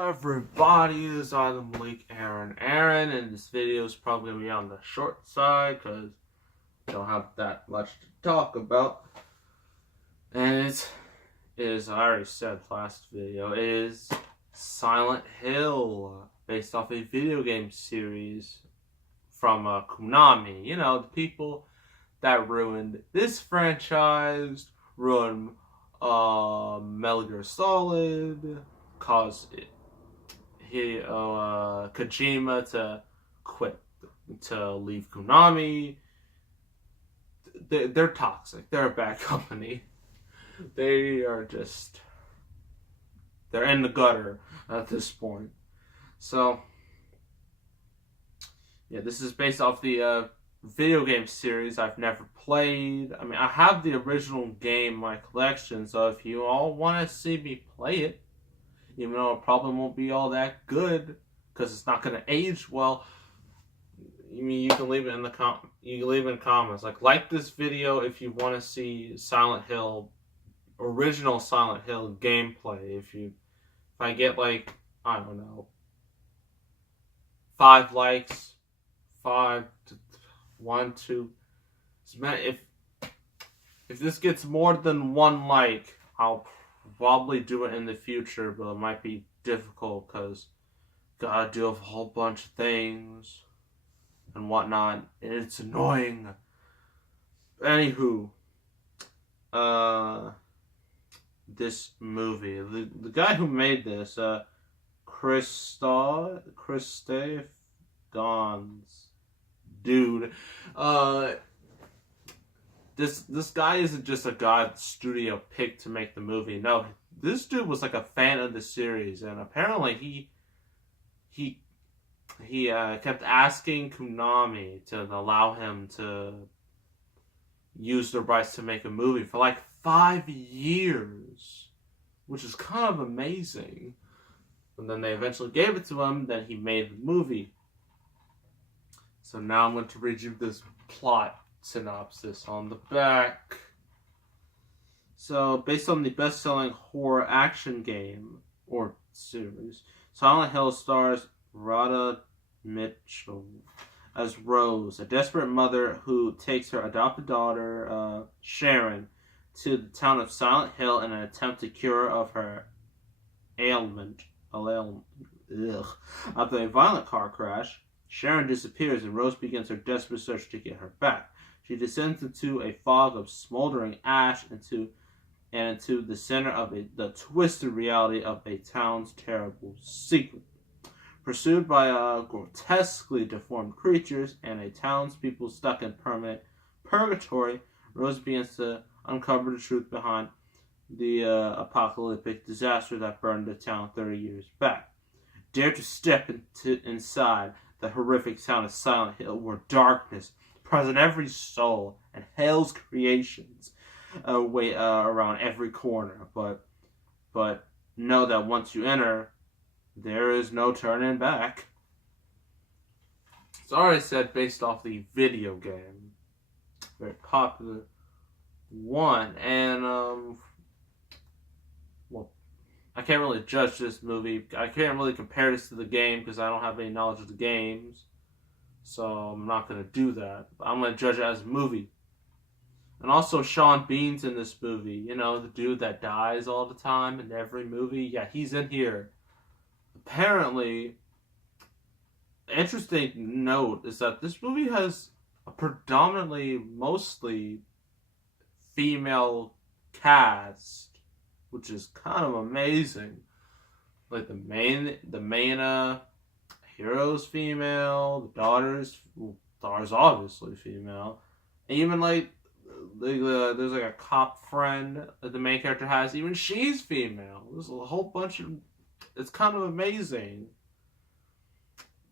Everybody, is I'm Malik Aaron, and this video is probably going to be on the short side because I don't have that much to talk about. And it is, I already said last video, is Silent Hill, based off a video game series from Konami. You know, the people that ruined this franchise, ruined Metal Gear Solid, caused Kojima to quit, to leave Konami. They're toxic. They're a bad company. They are just, they're in the gutter at this point. So, yeah, this is based off the video game series I've never played. I mean, I have the original game in my collection, so if you all want to see me play it, even though it probably won't be all that good because it's not going to age well, I mean, you can leave it in the you can leave it in comments. Like this video if you want to see Silent Hill, original Silent Hill gameplay. If I get I don't know, 5 likes, 5 to 1, 2. If this gets more than 1 like, I'll probably do it in the future, but it might be difficult because gotta do a whole bunch of things and whatnot, and it's annoying. Anywho, this movie, the guy who made this, Christophe Gans, dude, This guy isn't just a guy the studio picked to make the movie. No, this dude was like a fan of the series, and apparently he kept asking Konami to allow him to use the rights to make a movie for like 5 years, which is kind of amazing. And then they eventually gave it to him. Then he made the movie. So now I'm going to read you this plot synopsis on the back. So, based on the best-selling horror action game or series, Silent Hill stars Radha Mitchell as Rose, a desperate mother who takes her adopted daughter, Sharon, to the town of Silent Hill in an attempt to cure her of her ailment. After a violent car crash, Sharon disappears and Rose begins her desperate search to get her back. She descends into a fog of smoldering ash into the center of the twisted reality of a town's terrible secret. Pursued by grotesquely deformed creatures and a townspeople stuck in permanent purgatory, Rose begins to uncover the truth behind the apocalyptic disaster that burned the town 30 years back. Dare to step inside the horrific town of Silent Hill, where darkness present every soul and hell's creations wait around every corner. But know that once you enter, there is no turning back. It's already said based off the video game, very popular one, and well, I can't really judge this movie. I can't really compare this to the game because I don't have any knowledge of the games. So I'm not going to do that. I'm going to judge it as a movie. And also Sean Bean's in this movie. You know, the dude that dies all the time in every movie. Yeah, he's in here. Apparently, interesting note is that this movie has a predominantly, mostly female cast, which is kind of amazing. Like the main hero's female, the daughter's obviously female, and even there's like a cop friend that the main character has, even she's female. There's a whole bunch of, it's kind of amazing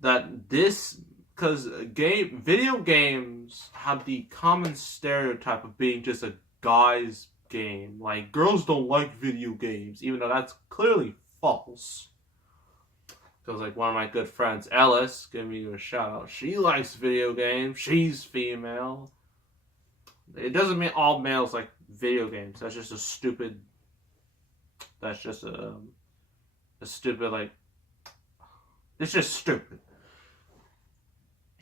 that this, because video games have the common stereotype of being just a guy's game. Like, girls don't like video games, even though that's clearly false. Because, like, one of my good friends, Ellis, giving you a shout out, she likes video games, she's female. It doesn't mean all males like video games. That's just a stupid, like, It's just stupid.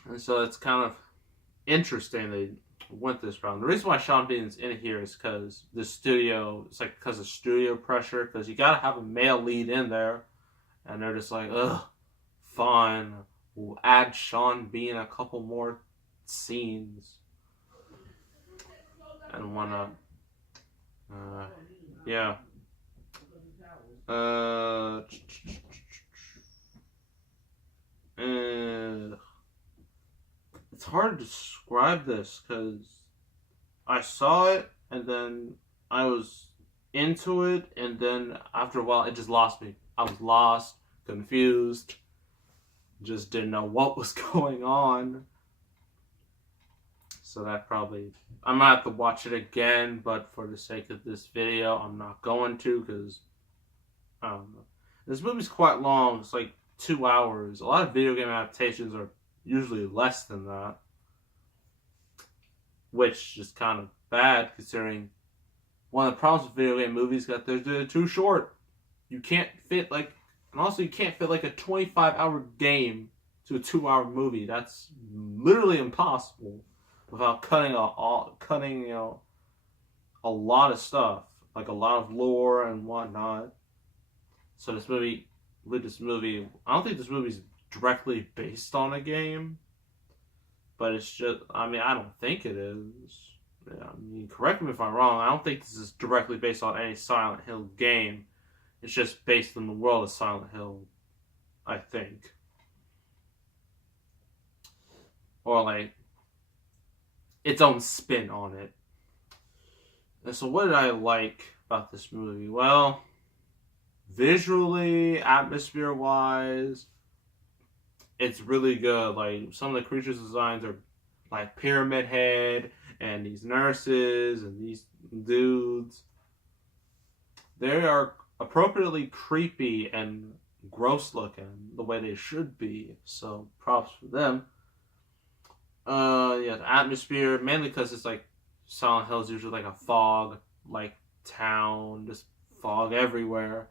And so it's kind of interesting they went this route. The reason why Sean Bean's in here is because the studio, it's like because of studio pressure, because you gotta have a male lead in there. And they're just like, ugh, fine, we'll add Sean Bean a couple more scenes. And wanna, yeah. It's hard to describe this because I saw it and then I was into it, and then after a while it just lost me. I was lost, confused, just didn't know what was going on. So that probably, I might have to watch it again, but for the sake of this video, I'm not going to, because I don't know. This movie's quite long. It's like 2 hours. A lot of video game adaptations are usually less than that, which is kind of bad considering one of the problems with video game movies is that they're too short. You can't fit and also you can't fit like a 25-hour game to a 2-hour movie. That's literally impossible without cutting a lot of stuff, like a lot of lore and whatnot. So I don't think this movie's directly based on a game, but it's just, I don't think it is. Correct me if I'm wrong, I don't think this is directly based on any Silent Hill game. It's just based in the world of Silent Hill, I think. Or like its own spin on it. And so what did I like about this movie? Well, visually, atmosphere-wise, it's really good. Like, some of the creatures' designs are like Pyramid Head and these nurses and these dudes. They are appropriately creepy and gross looking the way they should be. So props for them. The atmosphere, mainly because it's like Silent Hill is usually like a fog, like town, just fog everywhere.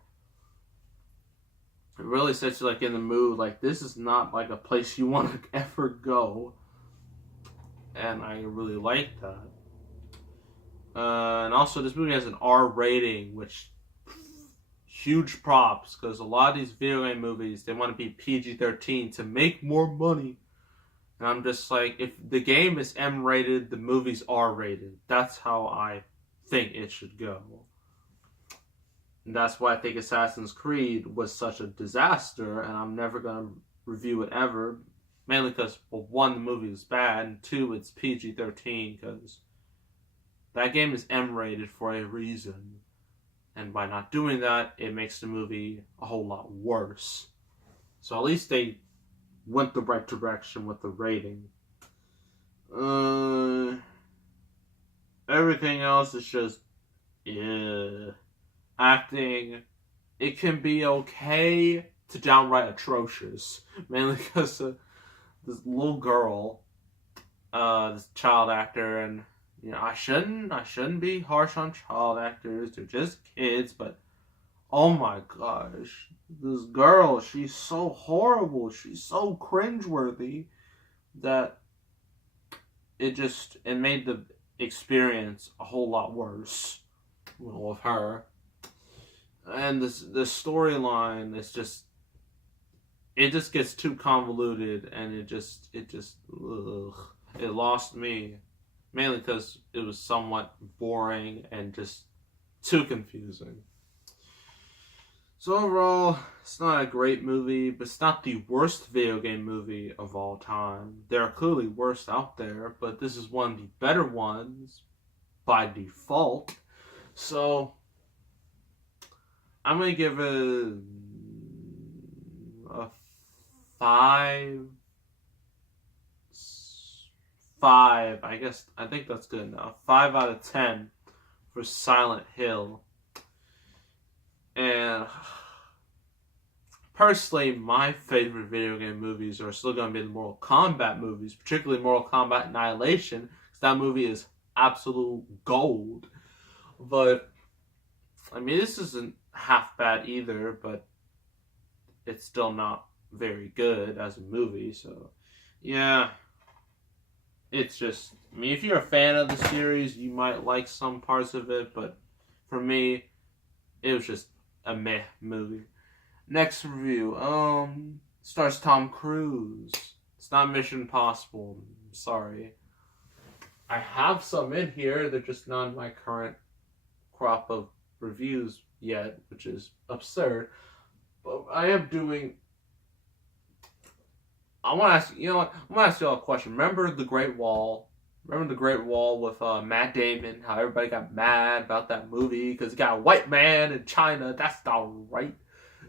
It really sets you like in the mood. Like, this is not like a place you want to ever go, and I really like that. And also, this movie has an R rating, which huge props, because a lot of these video game movies, they want to be PG-13 to make more money. And I'm just like, if the game is M rated, the movie's R rated. That's how I think it should go. And that's why I think Assassin's Creed was such a disaster, and I'm never going to review it ever. Mainly because, well, 1, the movie is bad, and 2, it's PG-13, because that game is M rated for a reason. And by not doing that, it makes the movie a whole lot worse. So at least they went the right direction with the rating. Everything else is just, acting, it can be okay to downright atrocious. Mainly because this little girl, this child actor, and I shouldn't be harsh on child actors. They're just kids, but oh my gosh, this girl, she's so horrible. She's so cringeworthy that it made the experience a whole lot worse with her. And the storyline is just, it just gets too convoluted, and it lost me. Mainly because it was somewhat boring and just too confusing. So overall, it's not a great movie, but it's not the worst video game movie of all time. There are clearly worse out there, but this is one of the better ones by default. So I'm going to give it a 5. I think that's good enough. 5 out of 10 for Silent Hill. And personally, my favorite video game movies are still going to be the Mortal Kombat movies, particularly Mortal Kombat Annihilation, because that movie is absolute gold. But this isn't half bad either, but it's still not very good as a movie. So, yeah, it's just, I mean, if you're a fan of the series, you might like some parts of it, but for me, it was just a meh movie. Next review, stars Tom Cruise. It's not Mission Impossible. I'm sorry. I have some in here. They're just not in my current crop of reviews yet, which is absurd. But I am doing. I want to ask you know what? I want to ask you all a question. Remember the Great Wall? Remember the Great Wall with Matt Damon? How everybody got mad about that movie because he got a white man in China. That's not right.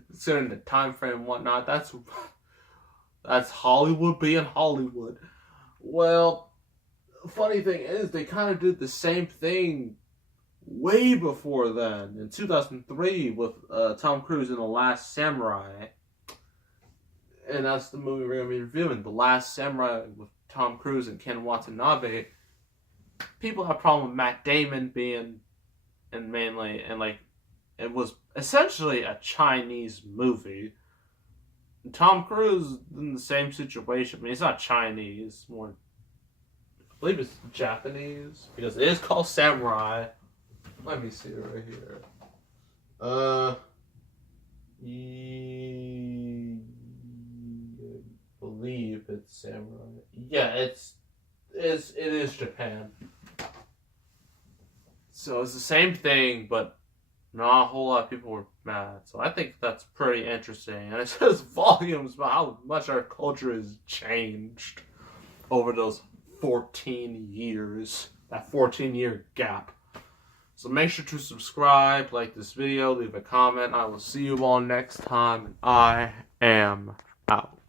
Considering the time frame and whatnot, that's Hollywood being Hollywood. Well, the funny thing is, they kind of did the same thing way before then, in 2003, with Tom Cruise in The Last Samurai. And that's the movie we're going to be reviewing, The Last Samurai, with Tom Cruise and Ken Watanabe. People have a problem with Matt Damon being, and mainly, and like, it was essentially a Chinese movie. Tom Cruise in the same situation. I mean, it's not Chinese, more, I believe it's Japanese, because it is called Samurai. Let me see it right here. I believe it's Samurai. Yeah, it is Japan. So it's the same thing, but not a whole lot of people were mad. So I think that's pretty interesting. And it says volumes about how much our culture has changed over those 14 years. That 14-year gap. So make sure to subscribe, like this video, leave a comment. I will see you all next time. I am out.